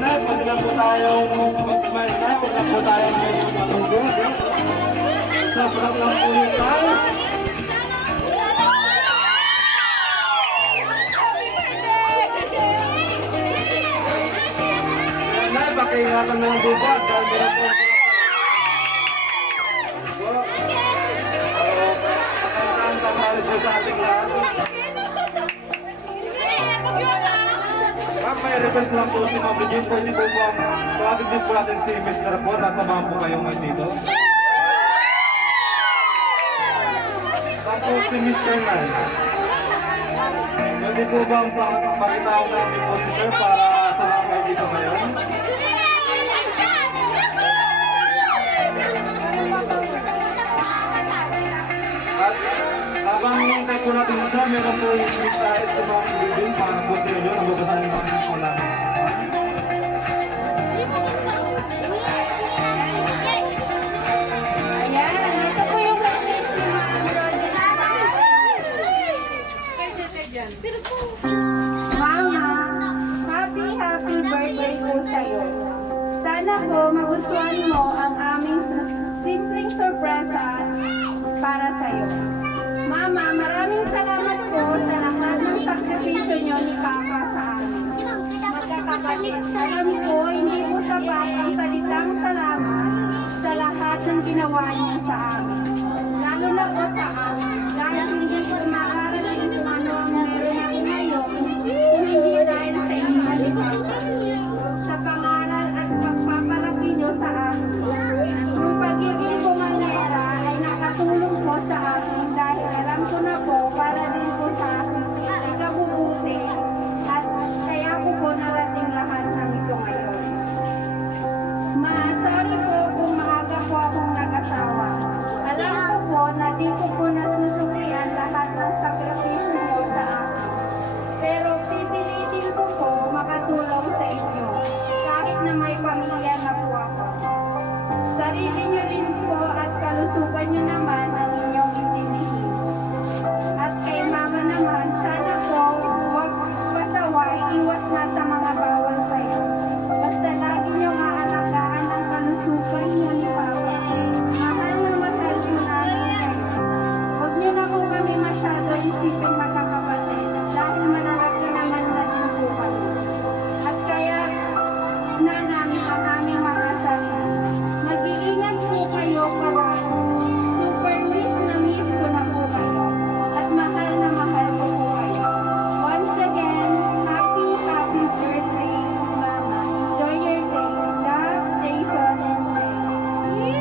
na, pwede lang po tayong mag-smile na, huwag lang po tayong medyo matungkol. Sobrang lang po yung tayo. Nay, pakiingatan na ng gubat dahil meron po. Magandang tanghali po sa ating lahat. Ma'am, may request lang po si Ma'am Regine. Pwede po po ang tawagin din po natin si Mr. po. Nasamahan po kayo ngayon dito. Saan po si Mr. Nan? Pwede po ba ang pakitawag namin po si Sir para samahan kayo dito ngayon? At habang hintay po natin siya, meron po yung mensahe sa mga kaibigan para po sa inyo. Nabubutan ng mga po namin. Ayan, ito po yung message ni Ma'am Roger. Mama, happy birthday po sa'yo. Sana po magustuhan mo ang aming simpleng sorpresa para sa'yo. Mama, maraming salamat po sa lahat ng sakripisyo niyo ni Papa sa amin. Magkakapatid, alam ko hindi po sapat ang salitang salamat sa lahat ng ginawa niya sa amin. Lalo na po sa amin, dahil hindi ko maaaring kung ano ang meron ako ngayon, kung hindi dahil sa inyo ni Papa. Sa pangaral at pagpapalaki niyo sa amin. Yung pagiging bumanera ay nakatulong po sa akin dahil alam ko na po para din po sa akin ay kabubuti at kaya ko po narating lahat ng ito ngayon. Sorry po kung maaga po akong nag-asawa. Alam ko po na di ko po nasusuklian lahat ng sakripisyo niyo sa akin. Pero pipilitin ko po makatulong sa inyo kahit na may pamilya na po ako. Sarili niyo din po at kalusugan niyo naman ang inyong intindihin. At kay mama naman, sana po huwag pasaway, iwas na sa mga bawal sa iyo. Basta lagi niyo maalagaan ang kalusugan niyo ni Papa. Mahal na mahal po namin kayo. Huwag niyo na po kami masyado isipin makakapatid dahil malalaki naman na din po kami. At kaya na namin ang aming mga sarili. Mag-iingat po kayo parang super miss ko na po kayo. At mahal na mahal ko po kayo. Once again, happy birthday, Mama. Enjoy your day. Love, Jason and Jay.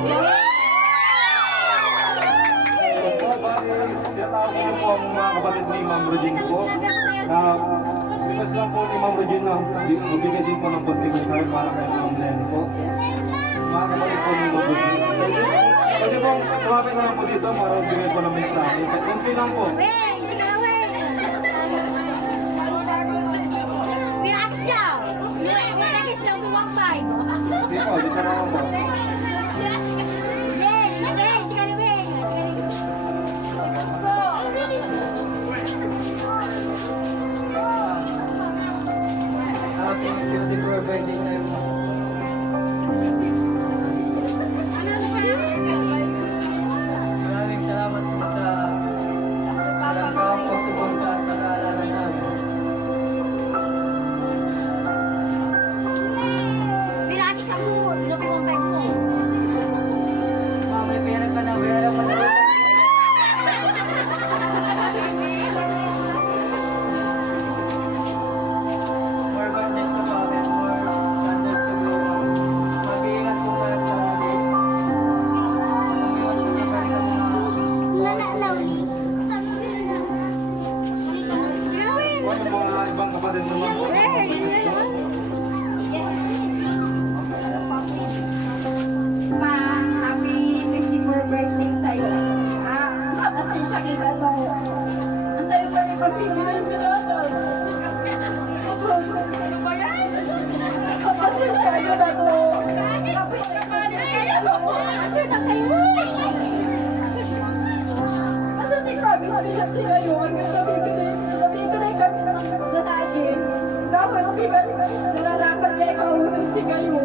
Po, bali, tinatawag ko po ang mga kapatid ni Ma'am Regine po na request lang po ni Ma'am Regine na magbigay din po ng konting mensahe para kay Ma'am Len po. Mga kapatid po ni Ma'am Regine. Pwede po, tumapit na lang po dito para magbigay po ng mensahe. Konti lang po. Hindi po, dito na lang po. Happy 54th birthday sa'yo. Maraming salamat po sa pagsuporta at pag-aalala namin. May pera ka na, wala pa na. More goodness to come and more wonders to go. Mag-iingat kasi kayo.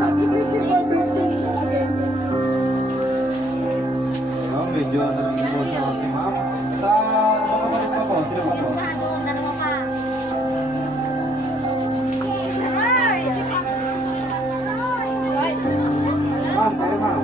Happy birthday again. Medyo narinig po si ma'am. Sa mga kapatid pa po, sino pa po? Ma'am, tayo ma'am.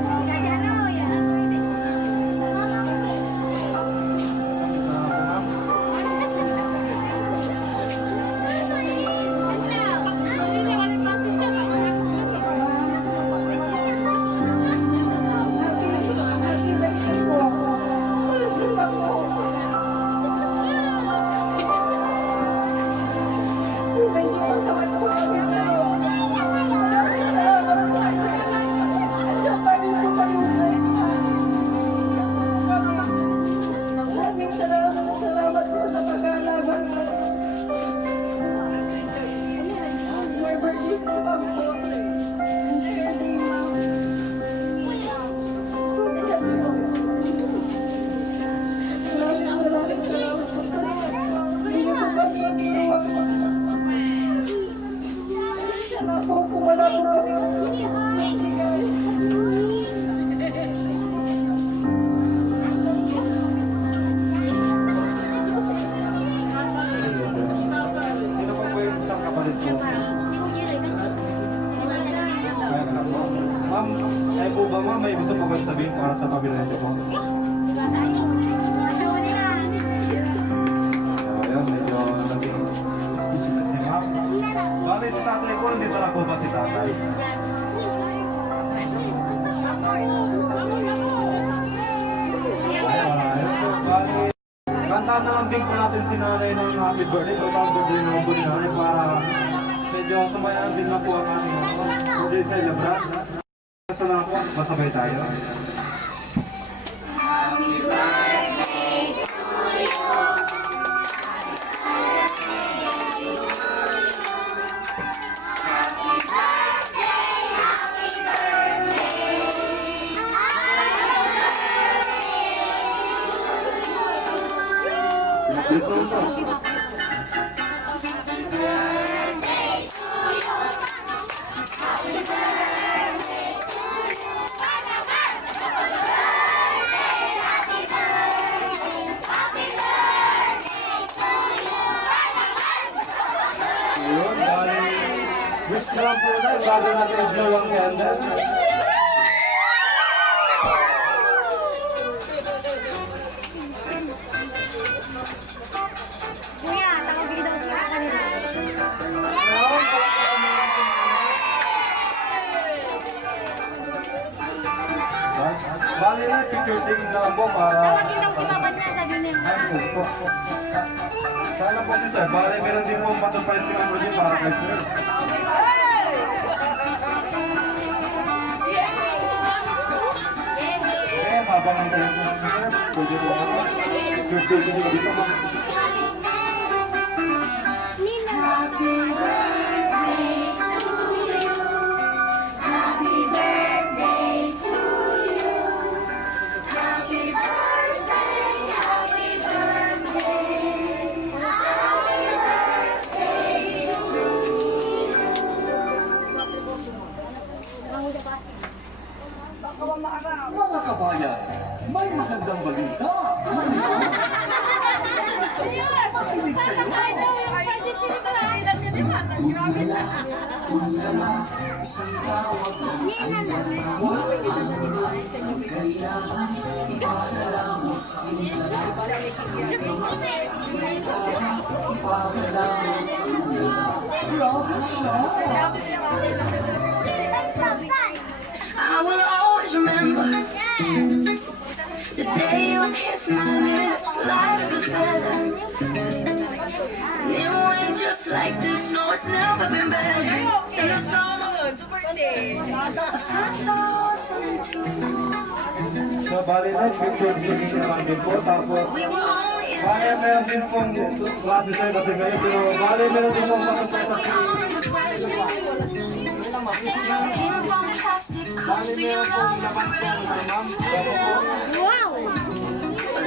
Salamat po sa pag-aalaga. My birthday po kami po. Birthday, ma'am. Maraming salamat po. Hindi po kami nagtuwa. Sana po kung wala po kami. Sino pa po yung isang kapatid po? Ma'am, tayo po ba ma'am? May gusto po kayo sabihin para sa pamilya niyo po? Ayun, medyo naging speechless si ma'am. Bale, si tatay po, hindi pala po ba si tatay? Bale, kantaan na lang din po natin si nanay ng happy birthday. Total birthday ng po ni nanay para medyo sumayan din na po ang aming birthday celebrant. Kaso lang po, masabay tayo. Dito po. Ayun, bali, wish lang po na, bago natin i-blow ang candle. Kuya, takabigay daw siya kanina. Bali na, picture taking lang po para... Tawagin daw si Papa niya, sabi niya. Ay, po. Sana po si Sir, bali meron din po ang pasurprise si Ma'am Rodin para kay Sir. Eh, habang ang tayo po si Sir, pwede po ako. Picture taking lang dito, ma'am. Happy birthday to you. Happy birthday to you. Happy birthday, happy birthday. Happy birthday to you. Mga kabayan, may magandang balita. Makinig kayo. Ulala, isang tawag na kailangan ipadala mo sa ulala. Ipadala mo sa ulala. Grabe siya. I will always remember the day you kissed my lips, light as a feather. And it went just like this. No, it's never been better than the summer. The first I wasn't too. So, bali na, picture taking lang din po. Tapos, We were only in bali meron din pong klase sir kasi ngayon. Pero bali meron din pong pasurprise si... came from plastic cups, so your love was forever. Well,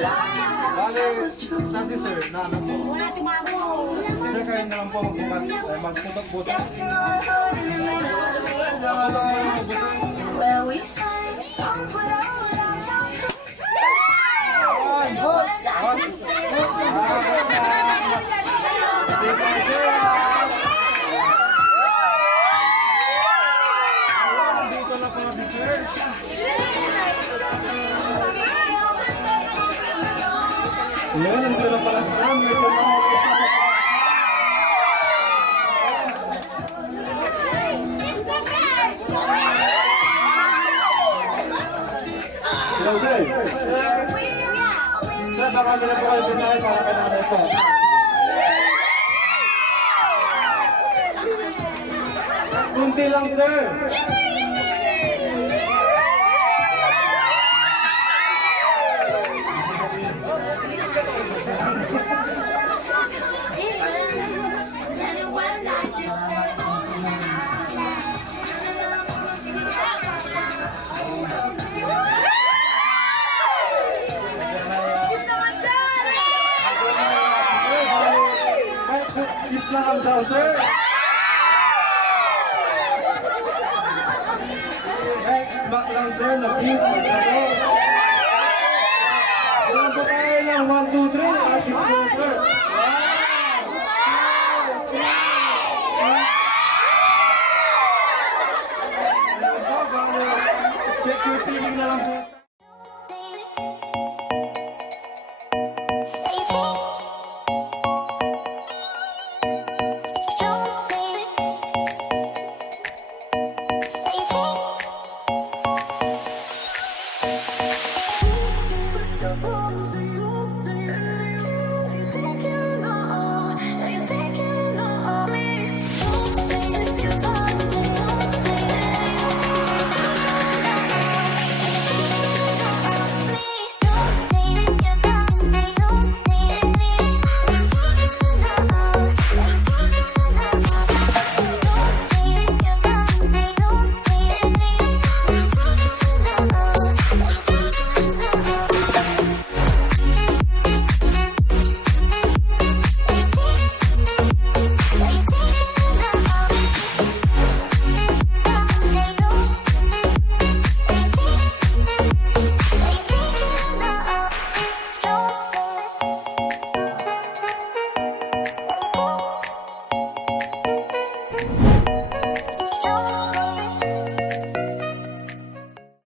I guess that was true. Saan si sir? Na ano po? Sir, kayo naman po magputok po sa Dancing on hood in the middle of the woods on a last night where we sang songs without talking. And it was like the dito na po si Sir. Yan, ang sila pala siya. May tumawag po sa Hello, Sir. Sir, baka nila po kayo design para kay nanay po. Kunti lang, Sir. And it went like this. Kiss na lang daw, Sir. Back lang, Sir. Nag-kiss. Nag-kiss. Kailan po kayo lang? 1, 2, 3. Kiss mo.